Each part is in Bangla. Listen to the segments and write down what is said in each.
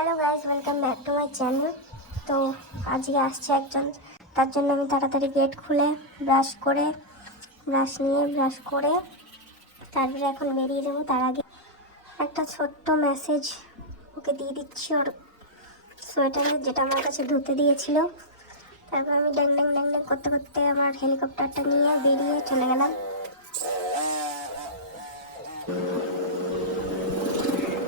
Hello guys, welcome back to my channel. তো আজকে আসছে একজন, তার জন্য আমি তাড়াতাড়ি গেট খুলে ব্রাশ করে তারপরে এখন বেরিয়ে যাবো। তার আগে একটা ছোট্ট মেসেজ ওকে দিয়ে দিচ্ছি, ওর সোয়েটারে, যেটা আমার কাছে ধুতে দিয়েছিল। তারপর আমি ড্যাং ড্যাং ড্যাং ড্যাং করতে করতে আমার হেলিকপ্টারটা নিয়ে বেরিয়ে চলে গেলাম।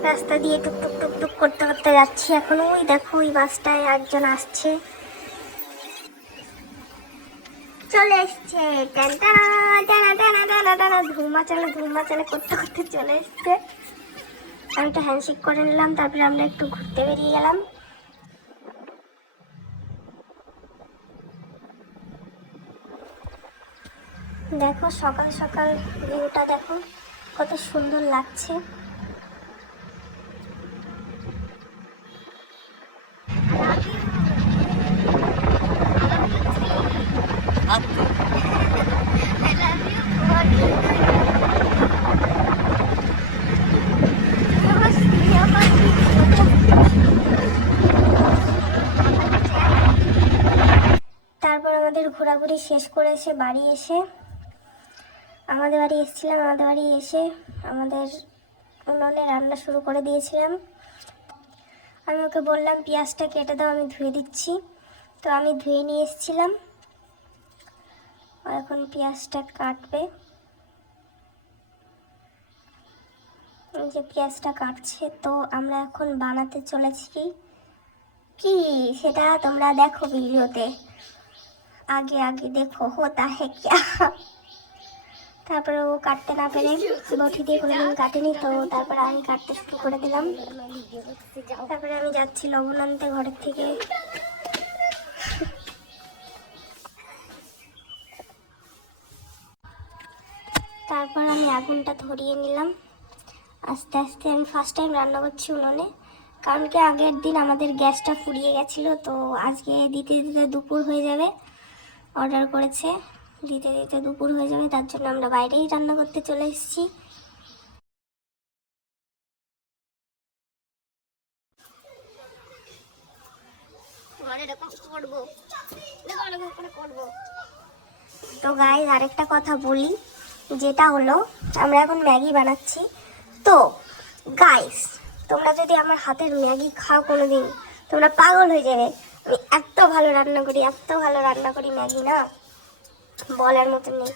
রাস্তা দিয়ে টুকটুক টুকটুক করতে করতে যাচ্ছি। এখন ওই দেখো, ওই বাসটায় একজন আসছে, চলে এসছে। ধুমা চালে করতে করতে চলে এসছে। আমি একটা হ্যান্ডশেক করে নিলাম, তারপরে আমরা একটু ঘুরতে বেরিয়ে গেলাম। দেখো সকাল সকাল ভিউটা দেখো, কত সুন্দর লাগছে। তারপর আমাদের ঘোরাঘুরি শেষ করে এসে বাড়ি এসে আমাদের বাড়ি এসে আমাদের উনুনে রান্না শুরু করে দিয়েছিলাম। আমি ওকে বললাম পেঁয়াজটা কেটে দাও, আমি ধুয়ে দিচ্ছি। তো আমি ধুয়ে নিয়ে এসেছিলাম, এখন পেঁয়াজটা কাটবে। যে পেঁয়াজটা কাটছে, তো আমরা এখন বানাতে চলেছি। কি সেটা তোমরা দেখো ভিডিওতে, আগে আগে দেখো হোতা হে কিয়া। তারপরে ও কাটতে না পেরে বটি দিয়ে কোনোদিন কাটেনি, তো তারপরে আমি কাটতে শুরু করে দিলাম। তারপরে আমি যাচ্ছি লবণ আনতে ঘরের থেকে। তারপর আমি আগুনটা ধরিয়ে নিলাম আস্তে আস্তে। আমি ফার্স্ট টাইম রান্না করছি উনুনে, কারণ কি আগের দিন আমাদের গ্যাসটা ফুরিয়ে গেছিলো, তো আজকে দিতে দিতে দুপুর হয়ে যাবে। অর্ডার করেছে, দিতে দিতে দুপুর হয়ে যাবে, তার জন্য আমরা বাইরেই রান্না করতে চলে এসেছি। তো গাইস, আরেকটা কথা বলি, যেটা হলো আমরা এখন ম্যাগি বানাচ্ছি। তো গাইস, তোমরা যদি আমার হাতের ম্যাগি খাও কোনোদিন, তোমরা পাগল হয়ে যাবে। আমি এত ভালো রান্না করি ম্যাগি, না বলার মতন নেই।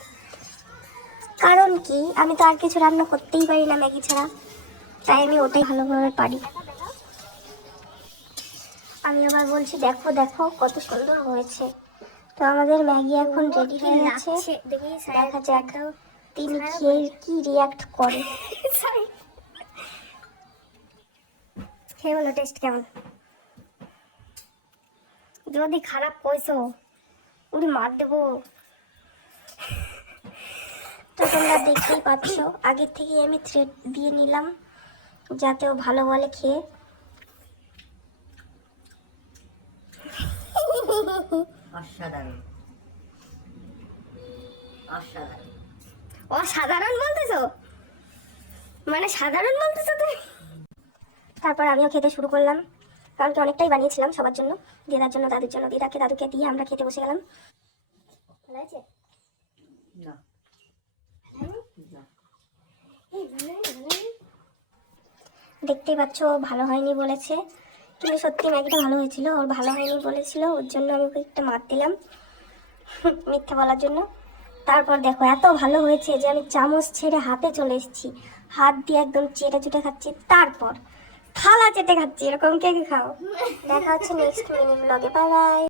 কারণ কি, আমি তো আর কিছু রান্না করতেই পারি না ম্যাগি ছাড়া, তাই আমি ওটাই ভালোভাবে পারি। আমি আবার বলছি দেখো দেখো কত সুন্দর হয়েছে। তো আমাদের ম্যাগি এখন রেডি হয়ে গেছে, দেখা যাক তিনি খেয়ে কি রিয়াক্ট করে। খেয়ে বলো টেস্ট কেমন। যদি খারাপ কইছো উনি মার দেবো। তো তোমরা দেখতেই পাচ্ছ, আগের থেকে আমি থ্রেড দিয়ে নিলাম যাতে ও ভালো বলে খেয়ে। অসাধারণ অসাধারণ অসাধারণ বলতেছো, মানে সাধারণ বলতেছো তুমি। তারপর আমিও খেতে শুরু করলাম, কারণ কি অনেকটাই বানিয়েছিলাম সবার জন্য, দিদার জন্য, দাদুর জন্য, দিদাকে দাদুকে দিয়ে আমরা খেতে বসে গেলাম। ভালো আছে না দেখতেই পাচ্ছ, ও ভালো হয়নি বলেছে, কিন্তু সত্যি ম্যাগিটা ভালো হয়েছিল। ওর ভালো হয়নি বলেছিল, ওর জন্য আমি ওকে একটা মার দিলাম মিথ্যে বলার জন্য। তারপর দেখো এত ভালো হয়েছে যে আমি চামচ ছেড়ে হাতে চলে এসেছি, হাত দিয়ে একদম চেটে চুটে খাচ্ছি, তারপর থালা চেটে খাচ্ছি। এরকম কে কে খাও? দেখা হচ্ছে নেক্সট মিনি ব্লগে, বাই বাই।